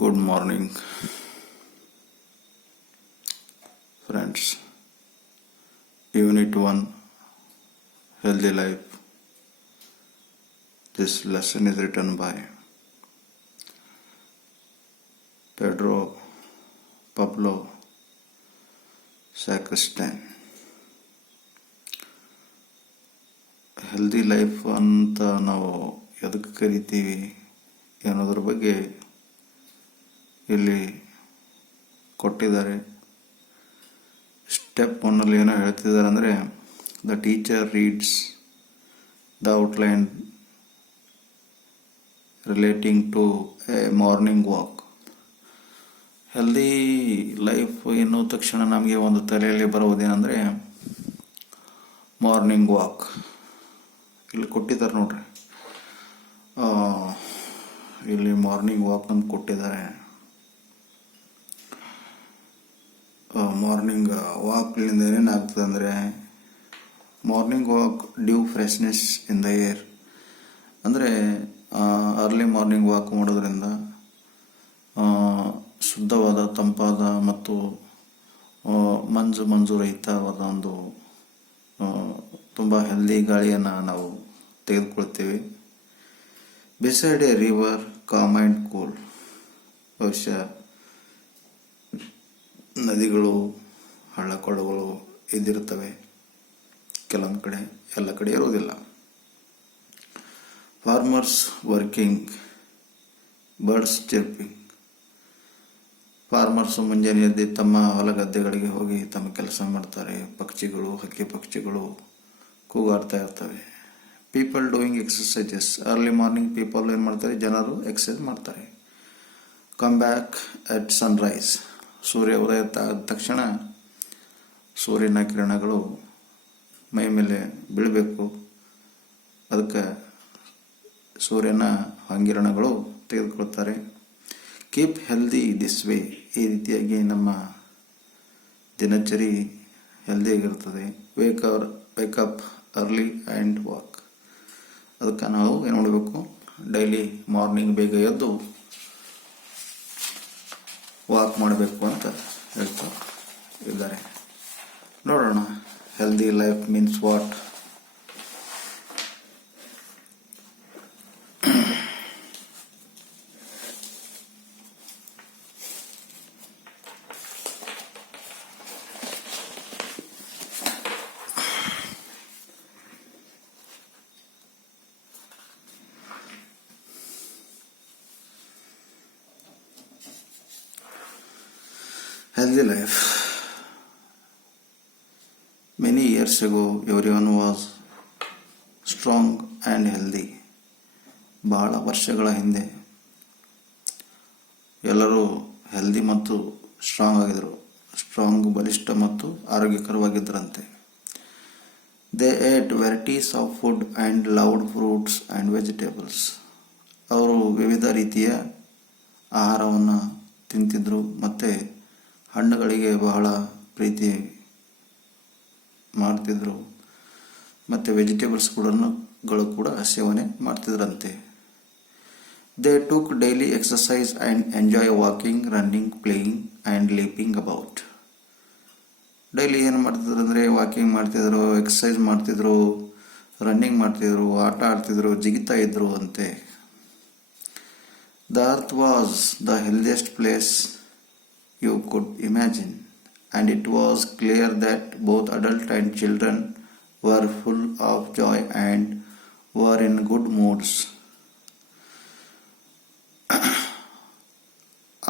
Good morning, friends. Unit 1 Healthy Life. This lesson is written by Pedro Pablo Sacristan. Healthy life ಅಂತ ನಾವು ಎದಕ್ಕೆ ಕರಿತೀವಿ ಅನ್ನೋದ್ರ ಬಗ್ಗೆ ಇಲ್ಲಿ ಕೊಟ್ಟಿದ್ದಾರೆ. ಸ್ಟೆಪ್ 1 ಏನೋ ಹೇಳ್ತಿದ್ದಾರೆ ಅಂದರೆ, the teacher reads the outline relating to a morning walk. Healthy life ಎನ್ನುವ ತಕ್ಷಣ ನಮಗೆ ಒಂದು ತಲೆಯಲ್ಲಿ ಬರುವುದೇನೆಂದರೆ ಮಾರ್ನಿಂಗ್ ವಾಕ್. ಇಲ್ಲಿ ಕೊಟ್ಟಿದ್ದಾರೆ ನೋಡ್ರಿ, ಇಲ್ಲಿ ಮಾರ್ನಿಂಗ್ ವಾಕ್ ಅಂತ ಕೊಟ್ಟಿದ್ದಾರೆ. ಮಾರ್ನಿಂಗ್ ವಾಕ್ಲಿಂದ ಏನೇನಾಗ್ತದೆ ಅಂದರೆ, morning walk due freshness in the air. ಅಂದರೆ ಅರ್ಲಿ ಮಾರ್ನಿಂಗ್ ವಾಕ್ ಮಾಡೋದ್ರಿಂದ ಶುದ್ಧವಾದ, ತಂಪಾದ ಮತ್ತು ಮಂಜು ರಹಿತವಾದ ಒಂದು ತುಂಬ ಹೆಲ್ದಿ ಗಾಳಿಯನ್ನು ನಾವು ತೆಗೆದುಕೊಳ್ತೇವೆ. Beside a river, calm and cool. ಬಹುಶಃ ನದಿಗಳು, ಹಳ್ಳಕೊಳ್ಳಗಳು ಇದ್ದಿರ್ತವೆ ಕೆಲವೊಂದು ಕಡೆ, ಎಲ್ಲ ಕಡೆ ಇರೋದಿಲ್ಲ. Farmers working, birds chirping. Farmers ಮುಂಜಾನೆ ಎದ್ದು ತಮ್ಮ ಹೊಲ ಗದ್ದೆಗಳಿಗೆ ಹೋಗಿ ತಮ್ಮ ಕೆಲಸ ಮಾಡ್ತಾರೆ. ಹಕ್ಕಿ ಪಕ್ಷಿಗಳು ಕೂಗಾಡ್ತಾ ಇರ್ತವೆ. People doing exercises. Early morning people ಏನು ಮಾಡ್ತಾರೆ, ಜನರು ಎಕ್ಸಸೈಸ್ ಮಾಡ್ತಾರೆ. Come back at sunrise. ಸೂರ್ಯ ಉದಯ ಆದ ತಕ್ಷಣ ಸೂರ್ಯನ ಕಿರಣಗಳು ಮೈ ಮೇಲೆ ಬೀಳಬೇಕು. ಅದಕ್ಕೆ ಸೂರ್ಯನ ಹಂಗಿರಣಗಳು ತೆಗೆದುಕೊಳ್ತಾರೆ. Keep healthy this way. ಈ ರೀತಿಯಾಗಿ ನಮ್ಮ ದಿನಚರಿ ಹೆಲ್ದಿಯಾಗಿರ್ತದೆ. Wake up early and walk. ಅದಕ್ಕೆ ನಾವು ಏನು ಮಾಡಬೇಕು, ಡೈಲಿ ಮಾರ್ನಿಂಗ್ ಬೇಗ ಎದ್ದು ವಾಕ್ ಮಾಡಬೇಕು ಅಂತ ಹೇಳ್ತಾ ಇದ್ದಾರೆ. ನೋಡೋಣ, healthy life means what. Healthy life. Many years ago, everyone was strong and healthy. ಬಹಳ ವರ್ಷಗಳ ಹಿಂದೆ ಎಲ್ಲರೂ ಹೆಲ್ದಿ ಮತ್ತು ಸ್ಟ್ರಾಂಗ್ ಆಗಿದ್ದರು. ಬಲಿಷ್ಠ ಮತ್ತು ಆರೋಗ್ಯಕರವಾಗಿದ್ದರಂತೆ. They ate varieties of food and loved fruits and vegetables. ಅವರು ವಿವಿಧ ರೀತಿಯ ಆಹಾರವನ್ನು ತಿಂತಿದ್ರು ಮತ್ತು ಹಣ್ಣುಗಳಿಗೆ ಬಹಳ ಪ್ರೀತಿ ಮಾಡ್ತಿದ್ರು ಮತ್ತು ವೆಜಿಟೇಬಲ್ಸ್ಗಳು ಕೂಡ ಸೇವನೆ ಮಾಡ್ತಿದ್ರಂತೆ. They took daily exercise and enjoy walking, running, playing and leaping about. Daily ಏನು ಮಾಡ್ತಿದ್ರು ಅಂದರೆ ವಾಕಿಂಗ್ ಮಾಡ್ತಿದ್ರು, ಎಕ್ಸಸೈಸ್ ಮಾಡ್ತಿದ್ರು, ರನ್ನಿಂಗ್ ಮಾಡ್ತಿದ್ರು, ಆಟ ಆಡ್ತಿದ್ರು, ಜಿಗಿತಾ ಇದ್ರು ಅಂತೆ. The earth was the healthiest place you could imagine, and it was clear that both adults and children were full of joy and were in good moods.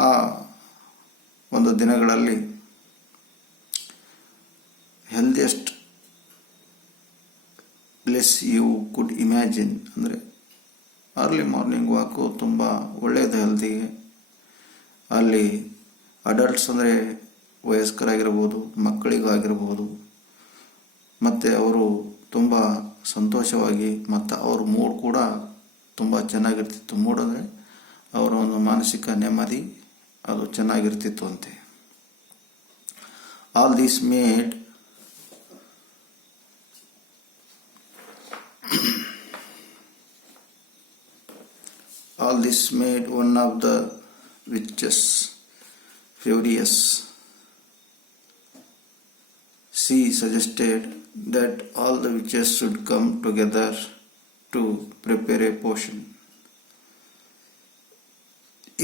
ಆ ಒಂದು ದಿನಗಳಲ್ಲಿ healthiest place you could imagine ಅಂದರೆ early morning walk ತುಂಬ ಒಳ್ಳೆಯದು ಹೆಲ್ದಿಗೆ. ಅಲ್ಲಿ adults ಅಂದರೆ ವಯಸ್ಕರಾಗಿರ್ಬೋದು, ಮಕ್ಕಳಿಗೂ ಆಗಿರ್ಬೋದು, ಮತ್ತು ಅವರು ತುಂಬ ಸಂತೋಷವಾಗಿ ಮತ್ತು ಅವ್ರ ಮೂಡ್ ಕೂಡ ತುಂಬ ಚೆನ್ನಾಗಿರ್ತಿತ್ತು. ಮೂಡ್ ಅಂದರೆ ಅವರ ಒಂದು ಮಾನಸಿಕ ನೆಮ್ಮದಿ ಅದು ಚೆನ್ನಾಗಿರ್ತಿತ್ತು ಅಂತೆ. All this made All this made one of the witches furious. She suggested that all the witches should come together to prepare a potion.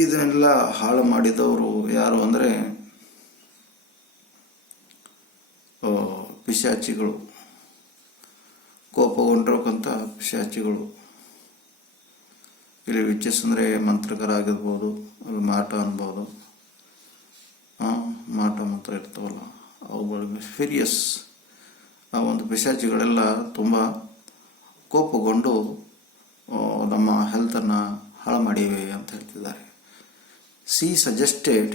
ಇದನ್ನೆಲ್ಲ ಹಾಳು ಮಾಡಿದವರು ಯಾರು ಅಂದರೆ ಪಿಶಾಚಿಗಳು, ಕೋಪಗೊಂಡಿರತಕ್ಕಂಥ ಪಿಶಾಚಿಗಳು. ಇಲ್ಲಿ ವಿಚಸ್ ಅಂದರೆ ಮಂತ್ರಕರಾಗಿರ್ಬೋದು, ಮಾಟ ಅನ್ಬೋದು, ಮಾಟ ಮಂತ್ರ ಇರ್ತಾವಲ್ಲ ಅವುಗಳಿಗೆ ಫಿರಿಯಸ್. ಆ ಒಂದು ಪಿಶಾಚಿಗಳೆಲ್ಲ ತುಂಬ ಕೋಪಗೊಂಡು ನಮ್ಮ ಹೆಲ್ತನ್ನು ಹಾಳು ಮಾಡಿವೆ ಅಂತ ಹೇಳ್ತಿದ್ದಾರೆ. She suggested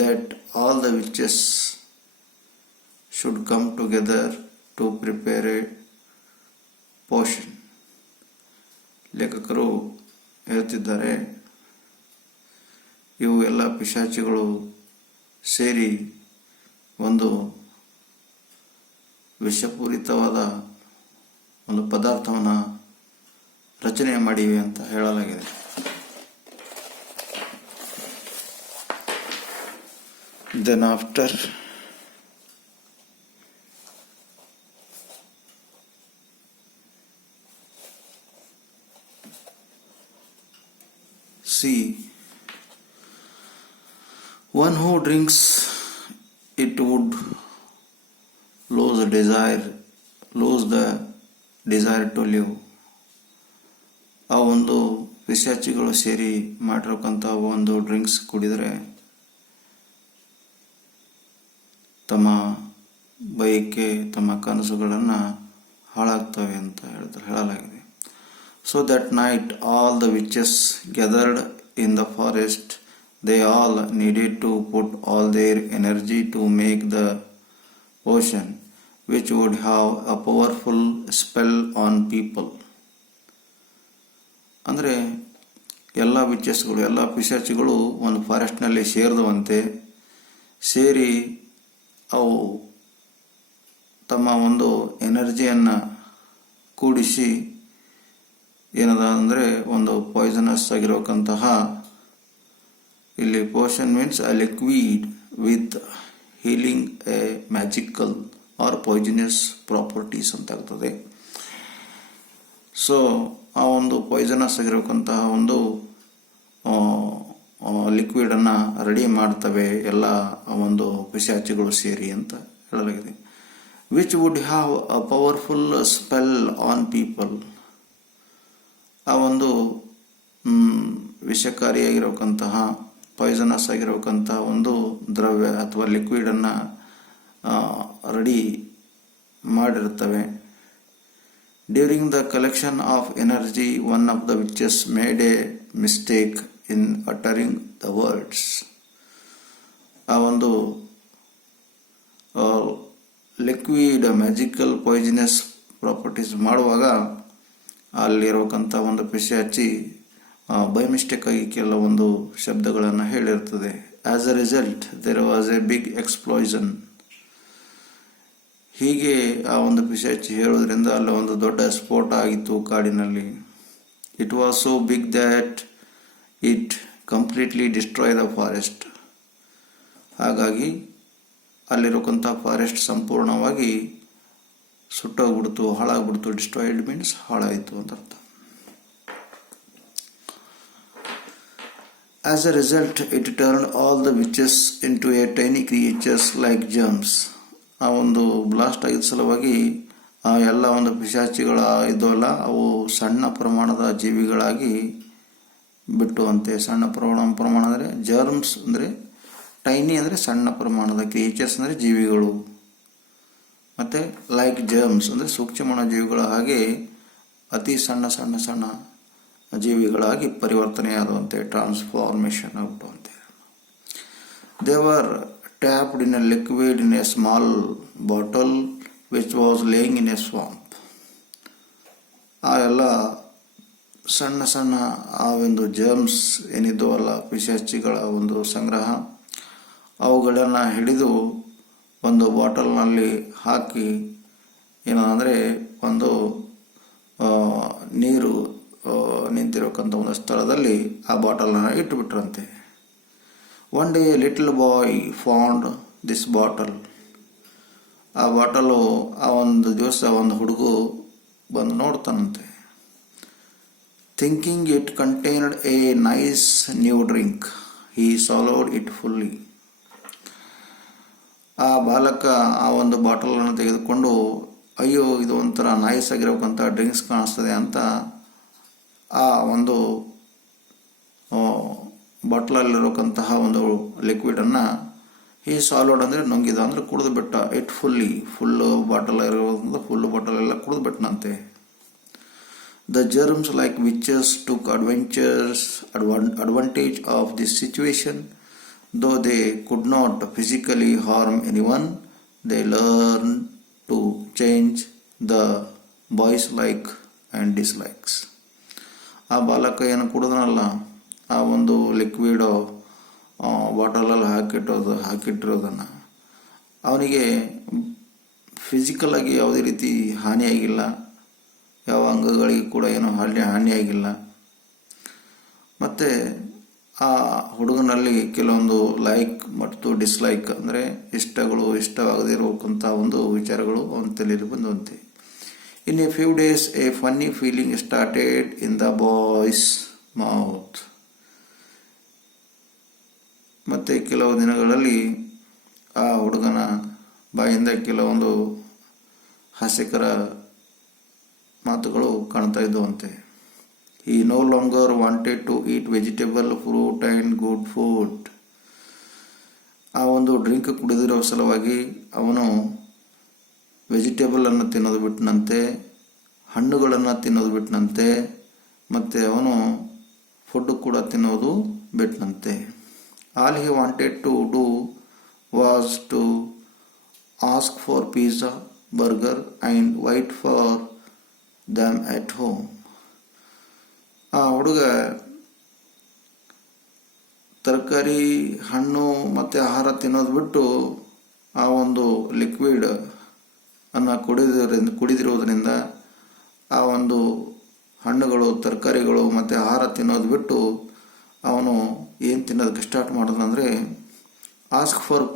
that all the witches should come together to prepare a potion. ಲೇಖಕರು ಹೇಳ್ತಿದ್ದಾರೆ, ಇವು ಎಲ್ಲ ಪಿಶಾಚಿಗಳು ಸೇರಿ ಒಂದು ವಿಷಪೂರಿತವಾದ ಒಂದು ಪದಾರ್ಥವನ್ನು ರಚನೆ ಮಾಡಿವೆ ಅಂತ ಹೇಳಲಾಗಿದೆ. Then after see, one who drinks it would lose the desire to live. ಆ ಒಂದು ಪಿಶಾಚಿಗಳು ಸೇರಿ ಮಾಡಿರೋಕ್ಕಂಥ ಒಂದು ಡ್ರಿಂಕ್ಸ್ ಕುಡಿದರೆ ತಮ್ಮ ಬಯಕೆ, ತಮ್ಮ ಕನಸುಗಳನ್ನು ಹಾಳಾಗ್ತವೆ ಅಂತ ಹೇಳಲಾಗಿದೆ. So that night all the witches gathered in the forest. They all needed to put all their energy to make the potion, which would have a powerful spell on people. ಅಂದರೆ ಎಲ್ಲ ವಿಚಸ್ಗಳು, ಎಲ್ಲ ಪಿಶಾಚಿಗಳು ಒಂದು ಫಾರೆಸ್ಟ್ನಲ್ಲಿ ಸೇರಿದವಂತೆ. ಸೇರಿ ಅವು ತಮ್ಮ ಒಂದು ಎನರ್ಜಿಯನ್ನು ಕೂಡಿಸಿ ಏನದ ಅಂದರೆ ಒಂದು ಪಾಯ್ಸನಸ್ ಆಗಿರೋಕ್ಕಂತಹ, ಇಲ್ಲಿ potion means a liquid with healing a magical or poisonous properties ಅಂತ ಆಗ್ತದೆ. ಸೊ ಆ ಒಂದು ಪಾಯ್ಸನಸ್ ಆಗಿರೋಕ್ಕಂತಹ ಒಂದು ಲಿಕ್ವಿಡನ್ನು ರೆಡಿ ಮಾಡ್ತವೆ ಎಲ್ಲ ಒಂದು ಪಿಶಾಚಿಗಳು ಸೇರಿ ಅಂತ ಹೇಳಲಾಗಿದೆ. Which would have a powerful spell on people. ಆ ಒಂದು ವಿಷಕಾರಿಯಾಗಿರೋಕ್ಕಂತಹ, ಪಾಯ್ಸನಸ್ ಆಗಿರೋಕ್ಕಂತಹ ಒಂದು ದ್ರವ್ಯ ಅಥವಾ ಲಿಕ್ವಿಡನ್ನು ರೆಡಿ ಮಾಡಿರ್ತವೆ. During the collection of energy one of the witches made a mistake in uttering the words. ಆ ಒಂದು ಲಿಕ್ವಿಡ್ ಮ್ಯಾಜಿಕಲ್ ಪಾಯ್ಸನಸ್ ಪ್ರಾಪರ್ಟೀಸ್ ಮಾಡುವಾಗ ಅಲ್ಲಿರೋಕ್ಕಂಥ ಒಂದು ಪಿಶಾಚಿ ಬೈ ಮಿಸ್ಟೇಕ್ ಆಗಿ ಕೆಲವೊಂದು ಶಬ್ದಗಳನ್ನು ಹೇಳಿರ್ತದೆ. As a result there was a big explosion. ಹೀಗೆ ಆ ಒಂದು ಪಿಶಾಚಿ ಹೇಳೋದ್ರಿಂದ ಅಲ್ಲಿ ಒಂದು ದೊಡ್ಡ ಸ್ಫೋಟ ಆಗಿತ್ತು ಕಾಡಿನಲ್ಲಿ. It was so big that it completely destroy the forest. ಹಾಗಾಗಿ ಅಲ್ಲಿರೋಕ್ಕಂಥ ಫಾರೆಸ್ಟ್ ಸಂಪೂರ್ಣವಾಗಿ ಸುಟ್ಟೋಗ್ಬಿಡ್ತು, ಹಾಳಾಗ್ಬಿಡ್ತು. ಡಿಸ್ಟ್ರಾಯ್ಡ್ ಮೀನ್ಸ್ ಹಾಳಾಯಿತು ಅಂತ ಅರ್ಥ. As a result it turn all the witches into a tiny creatures like germs. ಆ ಒಂದು ಬ್ಲಾಸ್ಟ್ ಆಗಿದ್ದ ಸಲುವಾಗಿ ಆ ಎಲ್ಲ ಒಂದು ಪಿಶಾಚಿಗಳ ಇದ್ದವಲ್ಲ ಅವು ಸಣ್ಣ ಪ್ರಮಾಣದ ಜೀವಿಗಳಾಗಿ ಬಿಟ್ಟುವಂತೆ. ಸಣ್ಣ ಪ್ರಮಾಣ ಅಂದರೆ ಜರ್ಮ್ಸ್ ಅಂದರೆ ಟೈನಿ ಅಂದರೆ ಸಣ್ಣ ಪ್ರಮಾಣದ, ಕ್ರಿಯೇಚರ್ಸ್ ಅಂದರೆ ಜೀವಿಗಳು, ಮತ್ತು ಲೈಕ್ ಜರ್ಮ್ಸ್ ಅಂದರೆ ಸೂಕ್ಷ್ಮ ಜೀವಿಗಳ ಹಾಗೆ ಅತಿ ಸಣ್ಣ ಸಣ್ಣ ಸಣ್ಣ ಜೀವಿಗಳಾಗಿ ಪರಿವರ್ತನೆಯಾದಂತೆ, ಟ್ರಾನ್ಸ್ಫಾರ್ಮೇಷನ್ ಆಗ್ಬಿಟ್ಟುವಂತೆ. ದೇವರ್ tapped in a liquid in a small bottle which was laying in a swamp. ಆ ಎಲ್ಲ ಸಣ್ಣ ಸಣ್ಣ ಆ ಒಂದು ಜರ್ಮ್ಸ್ ಏನಿದ್ದವಲ್ಲ ಪಿಶಾಚಿಗಳ ಒಂದು ಸಂಗ್ರಹ, ಅವುಗಳನ್ನು ಹಿಡಿದು ಒಂದು ಬಾಟಲ್ನಲ್ಲಿ ಹಾಕಿ ಏನಂದರೆ ಒಂದು ನಿಂತಿರತಕ್ಕಂಥ ಒಂದು ಸ್ಥಳದಲ್ಲಿ ಆ ಬಾಟಲನ್ನು ಇಟ್ಟುಬಿಟ್ರಂತೆ. One day little boy found this bottle. ಆ ಬಾಟಲು ಆ ಒಂದು ದಿವಸ ಒಂದು ಹುಡುಗ ಬಂದು ನೋಡ್ತಾನಂತೆ. Thinking it contained a nice new drink, he swallowed it fully. ಆ ಬಾಲಕ ಆ ಒಂದು ಬಾಟಲನ್ನು ತೆಗೆದುಕೊಂಡು, ಅಯ್ಯೋ ಇದು ಒಂಥರ ನೈಸ್ ಆಗಿರೋಕ್ಕಂಥ ಡ್ರಿಂಕ್ಸ್ ಕಾಣಿಸ್ತದೆ ಅಂತ ಆ ಒಂದು ಬಾಟ್ಲಲ್ಲಿರೋಕ್ಕಂತಹ ಒಂದು ಲಿಕ್ವಿಡನ್ನು ಈ ಸಾಲೋಡ್ ಅಂದರೆ ನುಂಗಿದ ಅಂದರೆ ಕುಡಿದು ಬಿಟ್ಟ. ಇಟ್ ಫುಲ್ಲು ಬಾಟಲ್ ಇರೋದ್ರಿಂದ ಫುಲ್ಲು ಬಾಟಲ್ ಎಲ್ಲ ಕುಡಿದು ಬಿಟ್ಟನಂತೆ. The germs like witches took advantage of this situation. Though they could not physically harm anyone, they learned to change the boy's like and dislikes. ಆ ಬಾಲಕ ಏನು ಕುಡಿದನಲ್ಲ, ಆ ಒಂದು ಲಿಕ್ವಿಡು ಬಾಟಲಲ್ಲಿ ಹಾಕಿಟ್ಟಿರೋದನ್ನು ಅವನಿಗೆ ಫಿಸಿಕಲಾಗಿ ಯಾವುದೇ ರೀತಿ ಹಾನಿಯಾಗಿಲ್ಲ, ಯಾವ ಅಂಗಗಳಿಗೆ ಕೂಡ ಏನೂ ಹಾನಿಯಾಗಿಲ್ಲ. ಮತ್ತು ಆ ಹುಡುಗನಲ್ಲಿ ಕೆಲವೊಂದು ಲೈಕ್ ಮತ್ತು ಡಿಸ್ಲೈಕ್ ಅಂದರೆ ಇಷ್ಟಗಳು ಇಷ್ಟವಾಗದಿರೋಕ್ಕಂಥ ಒಂದು ವಿಚಾರಗಳು ಅವನ ತಲೆಯಲ್ಲಿ ಬಂದಂತೆ. In a few days A funny feeling started in the boys mouth. ಮತ್ತು ಕೆಲವು ದಿನಗಳಲ್ಲಿ ಆ ಹುಡುಗನ ಬಾಯಿಂದ ಕೆಲವೊಂದು ಹಾಸ್ಯಕರ ಮಾತುಗಳು ಕಾಣ್ತಾ ಇದ್ದವಂತೆ. He no longer wanted to eat vegetable, fruit and good food. ಆ ಒಂದು ಡ್ರಿಂಕ್ ಕುಡಿದಿರೋ ಸಲುವಾಗಿ ಅವನು ವೆಜಿಟೇಬಲನ್ನು ತಿನ್ನೋದು ಬಿಟ್ಟನಂತೆ, ಹಣ್ಣುಗಳನ್ನು ತಿನ್ನೋದು ಬಿಟ್ಟನಂತೆ, ಮತ್ತು ಅವನು ಫುಡ್ ಕೂಡ ತಿನ್ನೋದು ಬಿಟ್ಟನಂತೆ. All he wanted to do was to ask for pizza, burger and wait for them at home. ಆ ಹುಡುಗ ತರಕಾರಿ, ಹಣ್ಣು ಮತ್ತು ಆಹಾರ ತಿನ್ನೋದು ಬಿಟ್ಟು ಆ ಒಂದು ಲಿಕ್ವಿಡ್ ಅನ್ನು ಕುಡಿದಿರೋದ್ರಿಂದ ಆ ಒಂದು ಹಣ್ಣುಗಳು, ತರಕಾರಿಗಳು ಮತ್ತು ಆಹಾರ ತಿನ್ನೋದು ಬಿಟ್ಟು ಅವನು ಏನು ತಿನ್ನೋದಕ್ಕೆ ಸ್ಟಾರ್ಟ್ ಮಾಡೋದಂದರೆ ಆಸ್ಕ್ ಫಾರ್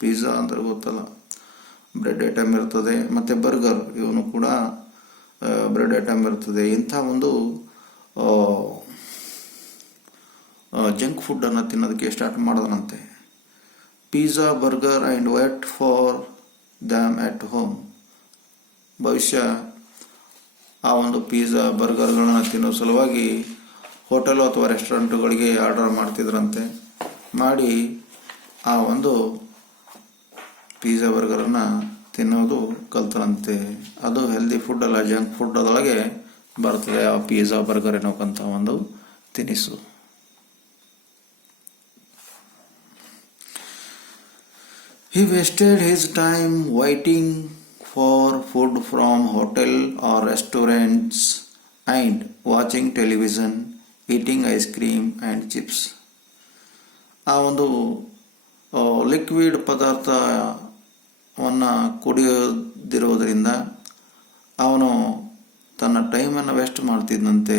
ಪಿಜ್ಜಾ ಅಂದ್ರೆ ಗೊತ್ತಲ್ಲ, ಬ್ರೆಡ್ ಐಟಮ್ ಇರ್ತದೆ, ಮತ್ತು ಬರ್ಗರ್ ಇವನು ಕೂಡ ಬ್ರೆಡ್ ಐಟಮ್ ಇರ್ತದೆ. ಇಂಥ ಒಂದು ಜಂಕ್ ಫುಡ್ಡನ್ನು ತಿನ್ನೋದಕ್ಕೆ ಸ್ಟಾರ್ಟ್ ಮಾಡೋದನಂತೆ. Pizza, burger and wait for them at home. ಬಹುಶಃ ಆ ಒಂದು ಪಿಜ್ಜಾ, ಬರ್ಗರ್ಗಳನ್ನು ತಿನ್ನೋ ಸಲುವಾಗಿ ಹೋಟೆಲು ಅಥವಾ ರೆಸ್ಟೋರೆಂಟುಗಳಿಗೆ ಆರ್ಡರ್ ಮಾಡ್ತಿದ್ರಂತೆ. ಮಾಡಿ ಆ ಒಂದು ಪಿಜ್ಜಾ, ಬರ್ಗರನ್ನು ತಿನ್ನೋದು ಕಲ್ತರಂತೆ. ಅದು ಹೆಲ್ದಿ ಫುಡ್ ಅಲ್ಲ, ಜಂಕ್ ಫುಡ್ ಅದರೊಳಗೆ ಬರ್ತದೆ ಆ ಪಿಜ್ಜಾ, ಬರ್ಗರ್ ಅನ್ನೋಕ್ಕಂಥ ಒಂದು ತಿನಿಸು. He wasted his time waiting for food from hotel or restaurants and watching television, eating ice cream and chips. ಆ ಒಂದು ಲಿಕ್ವಿಡ್ ಪದಾರ್ಥವನ್ನು ಕುಡಿಯೋದಿರೋದರಿಂದ ಅವನು ತನ್ನ ಟೈಮನ್ನು ವೇಸ್ಟ್ ಮಾಡ್ತಿದ್ದಂತೆ.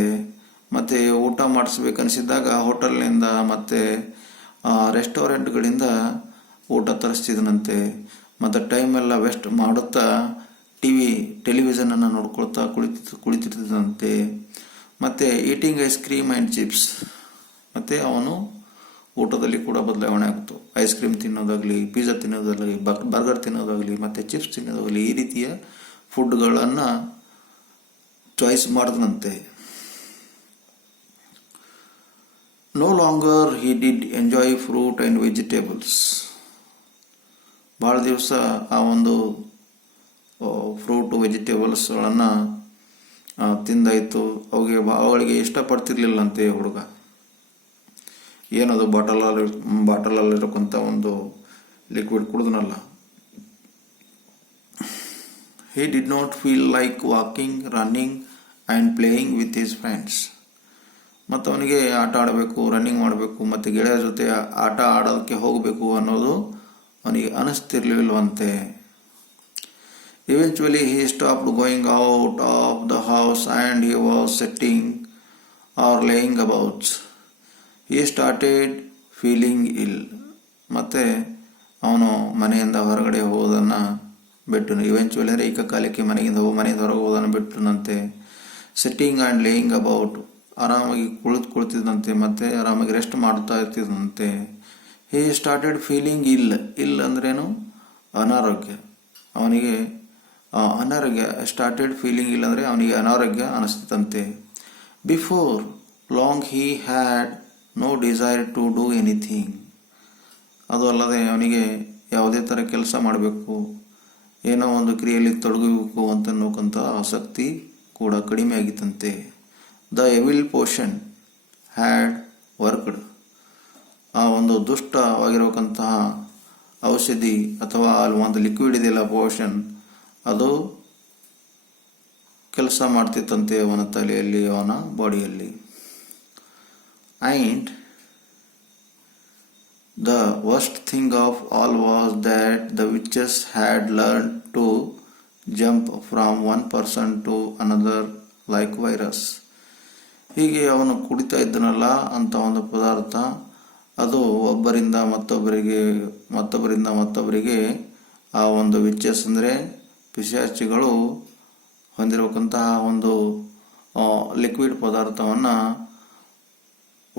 ಮತ್ತು ಊಟ ಮಾಡಿಸ್ಬೇಕನ್ನಿಸಿದಾಗ ಹೋಟೆಲ್ನಿಂದ ಮತ್ತು ರೆಸ್ಟೋರೆಂಟ್ಗಳಿಂದ ಊಟ ತರಿಸ್ತಿದ್ದನಂತೆ. ಮತ್ತು ಟೈಮೆಲ್ಲ ವೇಸ್ಟ್ ಮಾಡುತ್ತಾ ಟೆಲಿವಿಷನನ್ನು ನೋಡ್ಕೊಳ್ತಾ ಕುಳಿತಿರ್ತಿದ್ದಂತೆ. ಮತ್ತು eating ice cream and chips, ಮತ್ತು ಅವನು ಊಟದಲ್ಲಿ ಕೂಡ ಬದಲಾವಣೆ ಆಗ್ತು. ಐಸ್ ಕ್ರೀಮ್ ತಿನ್ನೋದಾಗಲಿ, ಪಿಜ್ಜಾ ತಿನ್ನೋದಾಗಲಿ, ಬರ್ಗರ್ ತಿನ್ನೋದಾಗಲಿ, ಮತ್ತು ಚಿಪ್ಸ್ ತಿನ್ನೋದಾಗಲಿ, ಈ ರೀತಿಯ ಫುಡ್ಗಳನ್ನು ಚಾಯ್ಸ್ ಮಾಡಿದನಂತೆ. No longer he did enjoy fruit and vegetables. ಭಾಳ ದಿವಸ ಆ ಒಂದು ಫ್ರೂಟು, ವೆಜಿಟೇಬಲ್ಸ್ಗಳನ್ನು ತಿಂದಾಯಿತು. ಅವುಗಳಿಗೆ ಇಷ್ಟಪಡ್ತಿರ್ಲಿಲ್ಲಂತೆ ಹುಡುಗ. ಏನದು ಬಾಟಲಲ್ಲಿರೋಕ್ಕಂಥ ಒಂದು liquid ಕುಡಿದ್ನಲ್ಲ. He did not feel like walking, running and playing with his friends. ಮತ್ತು ಅವನಿಗೆ ಆಟ ಆಡಬೇಕು, ರನ್ನಿಂಗ್ ಮಾಡಬೇಕು, ಮತ್ತು ಗೆಳೆಯರ ಜೊತೆ ಆಟ ಆಡೋದಕ್ಕೆ ಹೋಗಬೇಕು ಅನ್ನೋದು ಅವನಿಗೆ ಅನಿಸ್ತಿರ್ಲಿಲ್ವಂತೆ. Eventually he stopped going out of the house and he was sitting or laying about. He started feeling ill. ಮತ್ತು ಅವನು ಮನೆಯಿಂದ ಹೊರಗಡೆ ಹೋಗೋದನ್ನು ಬಿಟ್ಟು ಇವೆಂಚುವಲಿ ಅಂದರೆ ಏಕಕಾಲಕ್ಕೆ ಮನೆಯಿಂದ ಹೊರಗೆ ಹೋಗೋದನ್ನು ಬಿಟ್ಟನಂತೆ. ಸಿಟ್ಟಿಂಗ್ ಆ್ಯಂಡ್ ಲೇಯಿಂಗ್ ಅಬೌಟ್, ಆರಾಮಾಗಿ ಕುಳಿತಿದ್ದಂತೆ ಮತ್ತು ಆರಾಮಾಗಿ ರೆಸ್ಟ್ ಮಾಡ್ತಾ ಇರ್ತಿದ್ದಂತೆ. ಹಿ ಸ್ಟಾರ್ಟೆಡ್ ಫೀಲಿಂಗ್ ಇಲ್ ಅಂದ್ರೇನು? ಅನಾರೋಗ್ಯ. ಅವನಿಗೆ ಅನಾರೋಗ್ಯ, ಸ್ಟಾರ್ಟೆಡ್ ಫೀಲಿಂಗ್ ಇಲ್ ಅಂದರೆ ಅವನಿಗೆ ಅನಾರೋಗ್ಯ ಅನಿಸ್ತಿತ್ತಂತೆ. Before long he had no desire to do anything. ಅದು ಅಲ್ಲದೆ ಅವನಿಗೆ ಯಾವುದೇ ಥರ ಕೆಲಸ ಮಾಡಬೇಕು, ಏನೋ ಒಂದು ಕ್ರಿಯೆಯಲ್ಲಿ ತೊಡಗಬೇಕು ಅಂತನ್ನೋಕ್ಕಂಥ ಆಸಕ್ತಿ ಕೂಡ ಕಡಿಮೆ ಆಗಿತ್ತಂತೆ. The evil potion had worked. ಆ ಒಂದು ದುಷ್ಟವಾಗಿರಬೇಕಂತಹ ಔಷಧಿ ಅಥವಾ ಅಲ್ಲಿ ಒಂದು ಲಿಕ್ವಿಡ್ ಇದೆಯಲ್ಲ ಪೋಷನ್, ಅದು ಕೆಲಸ ಮಾಡ್ತಿತ್ತಂತೆ ಅವನ ತಲೆಯಲ್ಲಿ, ಅವನ ಬಾಡಿಯಲ್ಲಿ. And the worst thing of all was that the witches had learned to jump from one person to another like virus. ಹೀಗೆ ಅವನು ಕುಡಿತಾ ಇದ್ದನಲ್ಲ ಅಂತ ಒಂದು ಪದಾರ್ಥ, ಅದು ಒಬ್ಬರಿಂದ ಮತ್ತೊಬ್ಬರಿಗೆ ಆ ಒಂದು ವಿಚಸ್ ಅಂದರೆ ಪಿಶಾಚಿಗಳು ಹೊಂದಿರಬೇಕಂತಹ ಒಂದು ಲಿಕ್ವಿಡ್ ಪದಾರ್ಥವನ್ನು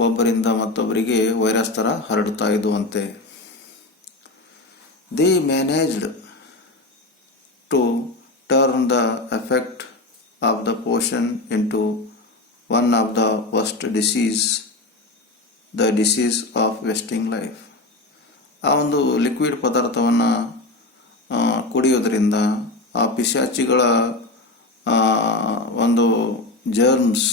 ಒಬ್ಬರಿಂದ ಮತ್ತೊಬ್ಬರಿಗೆ ವೈರಸ್ ಥರ ಹರಡ್ತಾ ಇದ್ದುವಂತೆ. They managed to turn the effect of the potion into one of the worst disease, the disease of wasting life. ಆ ಒಂದು ಲಿಕ್ವಿಡ್ ಪದಾರ್ಥವನ್ನು ಕುಡಿಯೋದ್ರಿಂದ ಆ ಪಿಶಾಚಿಗಳ ಒಂದು ಜರ್ಮ್ಸ್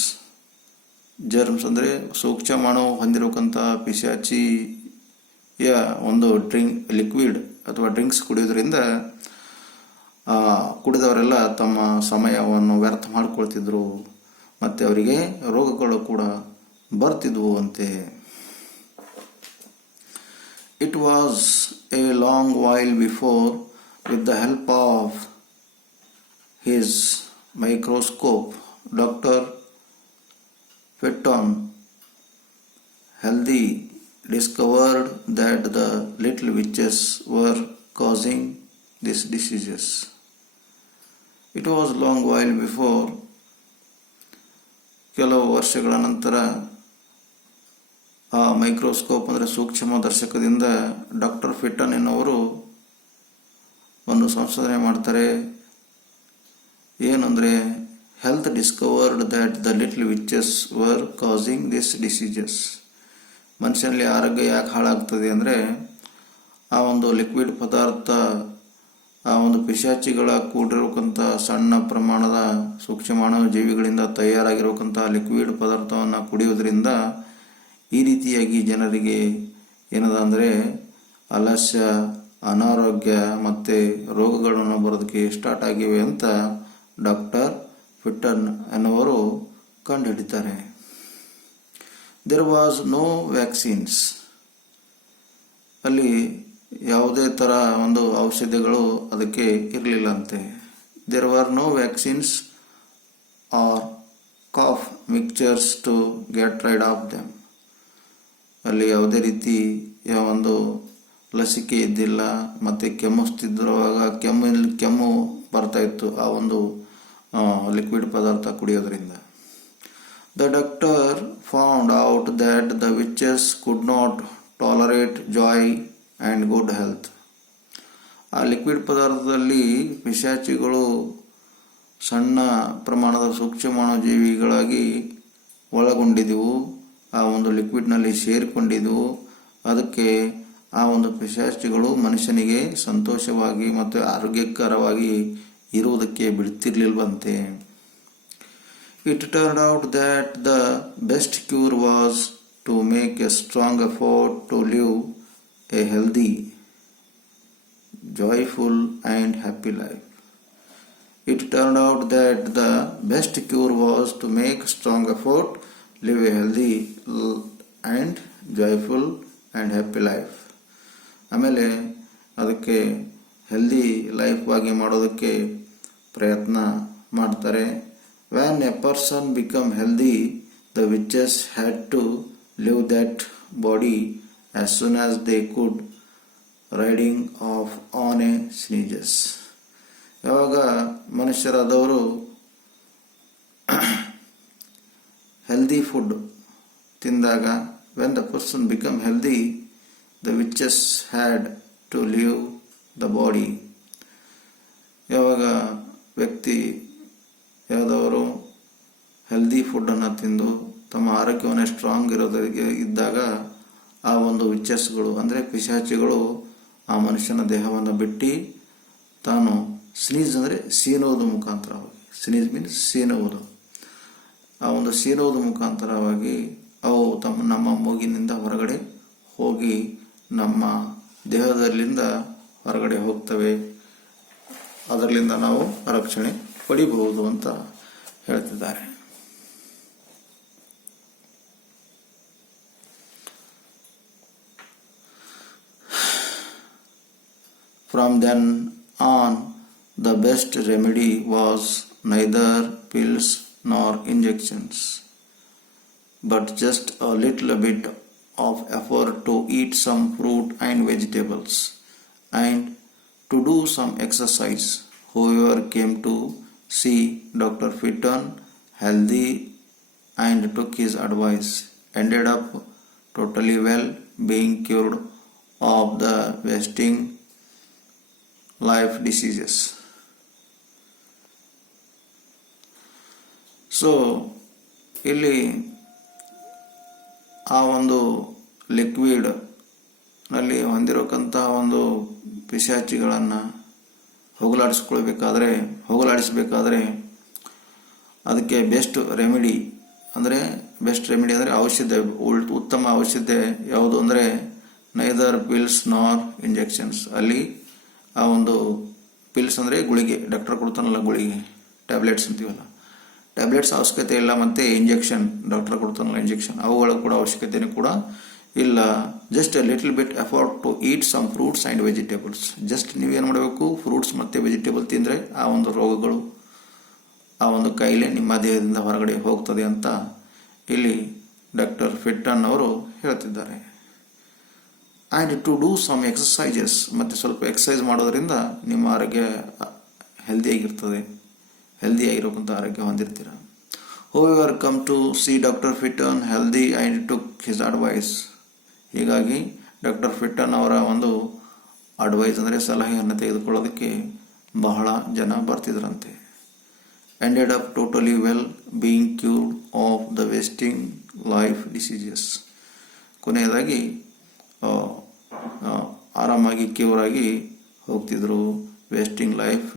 ಅಂದರೆ ಸೂಕ್ಷ್ಮಾಣು ಹೊಂದಿರಬೇಕಂಥ ಪಿಶಾಚಿಯ ಒಂದು ಲಿಕ್ವಿಡ್ ಅಥವಾ ಡ್ರಿಂಕ್ಸ್ ಕುಡಿಯೋದ್ರಿಂದ ಕುಡಿದವರೆಲ್ಲ ತಮ್ಮ ಸಮಯವನ್ನು ವ್ಯರ್ಥ ಮಾಡಿಕೊಳ್ತಿದ್ರು ಮತ್ತು ಅವರಿಗೆ ರೋಗಗಳು ಕೂಡ ಬರ್ತಿದ್ವು ಅಂತೆ. It was A long while before, with the help of his microscope, doctor Fitton Healthy discovered that the little witches were causing these diseases. It was long while before, ಕೆಲವು ವರ್ಷಗಳ ನಂತರ ಆ ಮೈಕ್ರೋಸ್ಕೋಪ್ ಅಂದರೆ ಸೂಕ್ಷ್ಮ ದರ್ಶಕದಿಂದ ಡಾಕ್ಟರ್ ಫಿಟ್ಟನ್ ಎನ್ನುವರು ಒಂದು ಸಂಶೋಧನೆ ಮಾಡ್ತಾರೆ. ಏನಂದರೆ, health discovered that the little witches were causing these diseases. ಮನುಷ್ಯನಲ್ಲಿ ಆರೋಗ್ಯ ಯಾಕೆ ಹಾಳಾಗ್ತದೆ ಅಂದರೆ, ಆ ಒಂದು ಲಿಕ್ವಿಡ್ ಪದಾರ್ಥ ಆ ಒಂದು ಪಿಶಾಚಿಗಳ ಕೂಡಿರಬೇಕಂಥ ಸಣ್ಣ ಪ್ರಮಾಣದ ಸೂಕ್ಷ್ಮಾಣು ಜೀವಿಗಳಿಂದ ತಯಾರಾಗಿರಬೇಕಂಥ ಲಿಕ್ವಿಡ್ ಪದಾರ್ಥವನ್ನು ಕುಡಿಯೋದ್ರಿಂದ ಈ ರೀತಿಯಾಗಿ ಜನರಿಗೆ ಏನದ ಅಂದರೆ ಆಲಸ್ಯ, ಅನಾರೋಗ್ಯ ಮತ್ತು ರೋಗಗಳನ್ನು ಬರೋದಕ್ಕೆ ಸ್ಟಾರ್ಟ್ ಆಗಿವೆ ಅಂತ ಡಾಕ್ಟರ್ ಫಿಟ್ಟನ್ ಎನ್ನುವರು ಕಂಡುಹಿಡಿತಾರೆ. There was no vaccines. ಅಲ್ಲಿ ಯಾವುದೇ ಥರ ಒಂದು ಔಷಧಿಗಳು ಅದಕ್ಕೆ ಇರಲಿಲ್ಲಂತೆ. There were no vaccines or cough mixtures to get rid of them. ಅಲ್ಲಿ ಯಾವುದೇ ರೀತಿಯ ಒಂದು ಲಸಿಕೆ ಇದ್ದಿಲ್ಲ ಮತ್ತು ಕೆಮ್ಮಿಸ್ತಿದ್ರುವಾಗ ಕೆಮ್ಮು ಬರ್ತಾಯಿತ್ತು ಆ ಒಂದು ಲಿಕ್ವಿಡ್ ಪದಾರ್ಥ ಕುಡಿಯೋದ್ರಿಂದ. The doctor found out that the witches could not tolerate joy and good health. ಆ ಲಿಕ್ವಿಡ್ ಪದಾರ್ಥದಲ್ಲಿ ಪಿಶಾಚಿಗಳು ಸಣ್ಣ ಪ್ರಮಾಣದ ಸೂಕ್ಷ್ಮಾಣು ಜೀವಿಗಳಾಗಿ ಒಳಗೊಂಡಿದ್ದವು, ಆ ಒಂದು ಲಿಕ್ವಿಡ್ನಲ್ಲಿ ಸೇರಿಕೊಂಡಿದ್ದವು. ಅದಕ್ಕೆ ಆ ಒಂದು ಪಿಶಾಚಿಗಳು ಮನುಷ್ಯನಿಗೆ ಸಂತೋಷವಾಗಿ ಮತ್ತು ಆರೋಗ್ಯಕರವಾಗಿ ಇರುವುದಕ್ಕೆ ಬಿಡ್ತಿರ್ಲಿಲ್ವಂತೆ. It turned out that the best cure was to make a strong effort to live a healthy, joyful and happy life. It turned out that the best cure was to make strong effort live a healthy and joyful and happy life. ಆಮೇಲೆ ಅದಕ್ಕೆ healthy life ಆಗಿ ಮಾಡೋದಕ್ಕೆ ಪ್ರಯತ್ನ ಮಾಡ್ತಾರೆ. When a person become healthy The witches had to leave that body as soon as they could, riding off on a sneezes. ಯಾವಾಗ ಮನುಷ್ಯರಾದವರು healthy food ತಿಂದಾಗ, when the person become healthy, the witches had to leave the body. ಯಾವಾಗ ವ್ಯಕ್ತಿ ಯಾವುದವರು healthy ಫುಡ್ಡನ್ನು ತಿಂದು ತಮ್ಮ ಆರೋಗ್ಯವನ್ನು strong ಇರೋದಕ್ಕೆ ಇದ್ದಾಗ ಆ ಒಂದು ವಿಚಸ್ಗಳು ಅಂದರೆ ಪಿಶಾಚಿಗಳು ಆ ಮನುಷ್ಯನ ದೇಹವನ್ನು ಬಿಟ್ಟು ತಾನು ಸ್ನೀಸ್ ಅಂದರೆ ಸೀನುವುದು ಮುಖಾಂತರವಾಗಿ, ಸ್ನೀಸ್ ಮೀನ್ಸ್ ಸೀನುವುದು, ಆ ಒಂದು ಸೀನುವುದು ಮುಖಾಂತರವಾಗಿ ಅವು ನಮ್ಮ ಮೂಗಿನಿಂದ ಹೊರಗಡೆ ಹೋಗಿ ನಮ್ಮ ದೇಹದಲ್ಲಿಂದ ಹೊರಗಡೆ ಹೋಗ್ತವೆ. ಅದರಲ್ಲಿಂದ ನಾವು ರಕ್ಷಣೆ ಪಡಿಬಹುದು ಅಂತ ಹೇಳ್ತಿದ್ದಾರೆ. From then on, the best remedy was neither pills nor injections, but just a little bit of effort to eat some fruit and vegetables and to do some exercise. Whoever came to see Dr. Fitton healthy and took his advice ended up totally well, being cured of the wasting life diseases. So ಇಲ್ಲಿ ಆ ಒಂದು liquid ನಲ್ಲಿ ಹೊಂದಿರತಕ್ಕಂತಹ ಒಂದು ಪಿಶಾಚಿಗಳನ್ನು ಹೋಗಲಾಡಿಸಬೇಕಾದ್ರೆ ಅದಕ್ಕೆ best remedy ಅಂದರೆ ಔಷಧ, ಉತ್ತಮ ಔಷಧ ಯಾವುದು ಅಂದರೆ ನೈದರ್ ಪಿಲ್ಸ್ ನಾರ್ ಇಂಜೆಕ್ಷನ್ಸ್. ಅಲ್ಲಿ ಆ ಒಂದು ಪಿಲ್ಸ್ ಅಂದರೆ ಗುಳಿಗೆ, ಡಾಕ್ಟರ್ ಕೊಡ್ತಾನಲ್ಲ ಗುಳಿಗೆ, ಟ್ಯಾಬ್ಲೆಟ್ಸ್ ಅಂತೀವಲ್ಲ, ಟ್ಯಾಬ್ಲೆಟ್ಸ್ ಅವಶ್ಯಕತೆ ಇಲ್ಲ. ಮತ್ತು ಇಂಜೆಕ್ಷನ್, ಡಾಕ್ಟರ್ ಕೊಡ್ತಾನಲ್ಲ ಇಂಜೆಕ್ಷನ್, ಅವುಗಳ ಕೂಡ ಅವಶ್ಯಕತೆಯೂ ಕೂಡ ಇಲ್ಲ. Just a little bit effort to eat some fruits and vegetables. Just ನೀವೇನು ಮಾಡಬೇಕು, ಫ್ರೂಟ್ಸ್ ಮತ್ತು ವೆಜಿಟೇಬಲ್ ತಿಂದರೆ ಆ ಒಂದು ರೋಗಗಳು, ಆ ಒಂದು ಕಾಯಿಲೆ ನಿಮ್ಮ ದೇಹದಿಂದ ಹೊರಗಡೆ ಹೋಗ್ತದೆ ಅಂತ ಇಲ್ಲಿ ಡಾಕ್ಟರ್ ಫಿಟ್ಟನ್ ಅವರು ಹೇಳ್ತಿದ್ದಾರೆ. And to do some exercises, ಮತ್ತು ಸ್ವಲ್ಪ ಎಕ್ಸಸೈಸ್ ಮಾಡೋದ್ರಿಂದ ನಿಮ್ಮ ಆರೋಗ್ಯ ಹೆಲ್ದಿಯಾಗಿರೋಕ್ಕಂಥ ಆರೋಗ್ಯ ಹೊಂದಿರ್ತೀರ. Whoever come to see Dr. Fitton healthy and took his advice. ಹೀಗಾಗಿ ಡಾಕ್ಟರ್ ಫಿಟ್ಟನ್ ಅವರ ಒಂದು ಅಡ್ವೈಸ್ ಅಂದರೆ ಸಲಹೆಯನ್ನು ತೆಗೆದುಕೊಳ್ಳೋದಕ್ಕೆ ಬಹಳ ಜನ ಬರ್ತಿದ್ರಂತೆ. Ended up totally well, being cured of the wasting life diseases. ಕೊನೆಯದಾಗಿ ಆರಾಮಾಗಿ ಕ್ಯೂರ್ ಆಗಿ ಹೋಗ್ತಿದ್ರು ವೇಸ್ಟಿಂಗ್ ಲೈಫ್